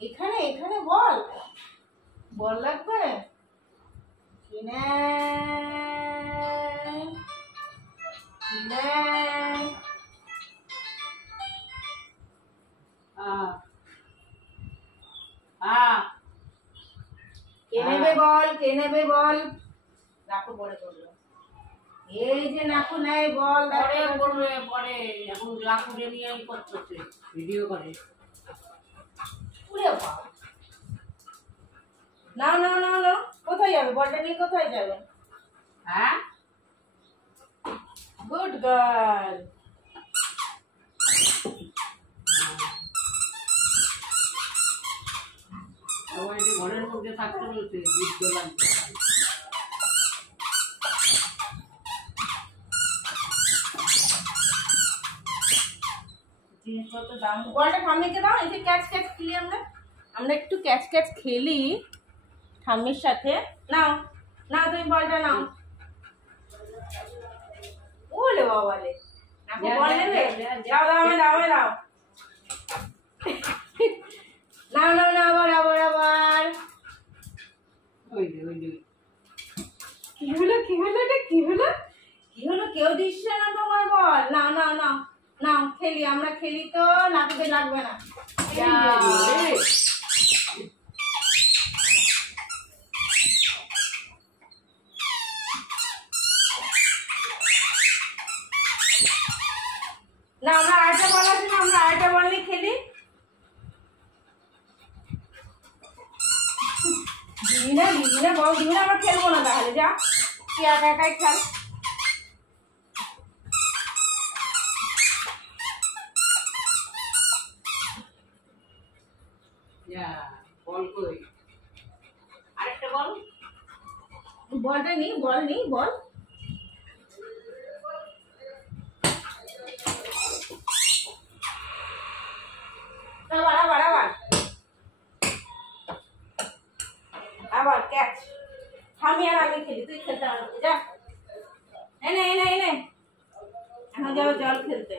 এখানে এখানে বল, বল লাগবে কিনে কিনে কে নেবে বল, কে নেবে বল। নাকু পরে করলো, এই যে নাকু নেয় বল। পরে করবে, পরে এখন লাকুড়ে নিয়ে করতেছে, ভিডিও করে। উড়ে বাবা, না না না না, কোথায় যাবে বলটা নিয়ে, কোথায় যাবে? হ্যাঁ, গুড গার্ল। সবাই ঘরের মধ্যে থাকতে বলছে, যুদ্ধ লাগবে। জিনিসপত্র দাম। বলটা ঠাম্মিকে দাও, এই যে ক্যাচ ক্যাচ খেলি আমরা, আমরা একটু ক্যাচ ক্যাচ খেলি ঠাম্মির সাথে। নাও নাও, তুমি বলটা নাও। ওলে বাবালে, নাকু বল নেবে? দাও দাও, আমায় দাও, আমায় দাও। নাও নাও নাও, আবার আবার আবার। ওই যে ওই যে কি হলো, কি হলো, এটা কি হলো, কি হলো? কেউ দিচ্ছে না তোমার বল। নাও নাও নাও নাও, খেলি আমরা, খেলি তো, নাকুতে লাগবে না। না, আমরা আরেকটা বল আছে না, আমরা আরেকটা বল নিয়ে খেলি। দিবি না, দিবি না বল, দিবি না, আমরা খেলবো না তাহলে। যা, তুই একা একাই খেল। বল কই, আরেকটা বল। বলটা নি, বল নি, বল। আবার আবার আবার আবার ক্যাচ। আমি আর আমি খেলি, তুই খেলতে পারবি। যা, এনে এনে এনে, এখন যাবো জল খেলতে।